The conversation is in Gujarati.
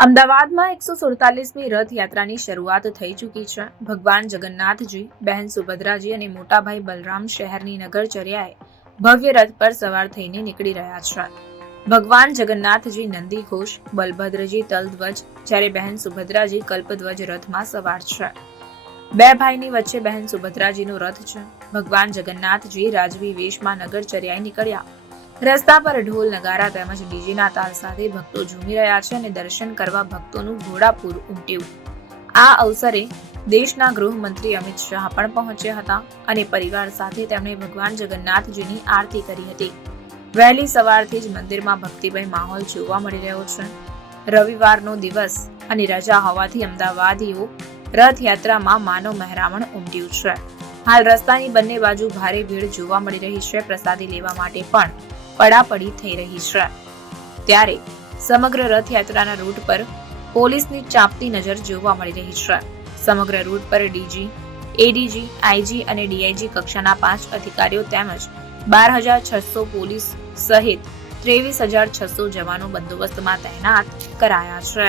અમદાવાદમાં 147મી રથયાત્રાની શરૂઆત થઈ ચૂકી છે. ભગવાન જગન્નાથજી, બહેન સુભદ્રાજી અને મોટાભાઈ બલરામ શહેરની નગરચર્યાએ ભવ્ય રથ પર સવાર થઈને નીકળી રહ્યા છે. ભગવાન જગન્નાથજી નંદી ઘોષ, બલભદ્રજી તલધ્વજ, જ્યારે બહેન સુભદ્રાજી કલ્પધ્વજ રથમાં સવાર છે. બે ભાઈની વચ્ચે બહેન સુભદ્રાજીનો રથ છે. ભગવાન જગન્નાથજી રાજવી વેશમાં નગરચર્યાએ નીકળ્યા. રસ્તા પર ઢોલ નગારા તેમજ ડીજેના તાલ સાથે ભક્તો ઝૂમી રહ્યા છે અને દર્શન કરવા ભક્તોનું ઘોડાપૂર ઉમટ્યું. આ અવસરે દેશના ગૃહમંત્રી અમિત શાહ પણ પહોંચ્યા હતા અને પરિવાર સાથે તેમણે ભગવાન જગન્નાથજીની આરતી કરી હતી. વહેલી સવારથી જ મંદિરમાં ભક્તિમય માહોલ જોવા મળી રહ્યો છે. રવિવારનો દિવસ અને રજા હોવાથી અમદાવાદીઓ રથયાત્રામાં માનવ મહેરામણ ઉમટ્યું છે. હાલ રસ્તાની બંને બાજુ ભારે ભીડ જોવા મળી રહી છે. પ્રસાદી લેવા માટે પણ પડાપડી થઈ રહી છે. ત્યારે સમગ્ર રથયાત્રાના રૂટ પર પોલીસની ચાંપતી નજર જોવા મળી રહી છે. સમગ્ર રૂટ પર ડીજી, એડીજી, આઈજી અને ડીઆઈજી કક્ષાના 5 અધિકારીઓ તેમજ 12,600 પોલીસ સહિત 23,600 જવાનો બંદોબસ્તમાં તૈનાત કરાયા છે.